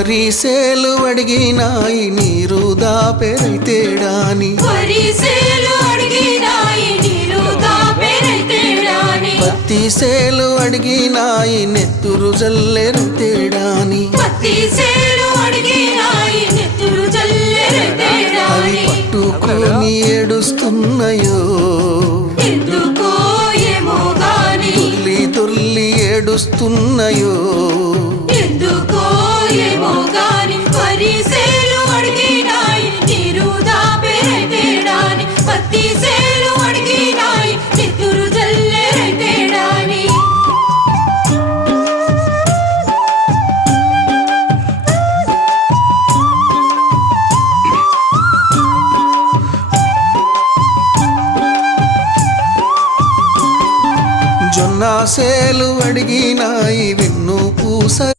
వరిసేలు అడిగినాయి నీరు దాపెరైతేడాని పత్తిసేలు అడిగినాయి నెత్తురు జల్లెరైతేడాని అవి పట్టుకొని ఏడుస్తున్నాయో తుల్లి తుల్లి ఏడుస్తున్నాయో జొన్న సేలు అడిగినాయి వెన్ను పూస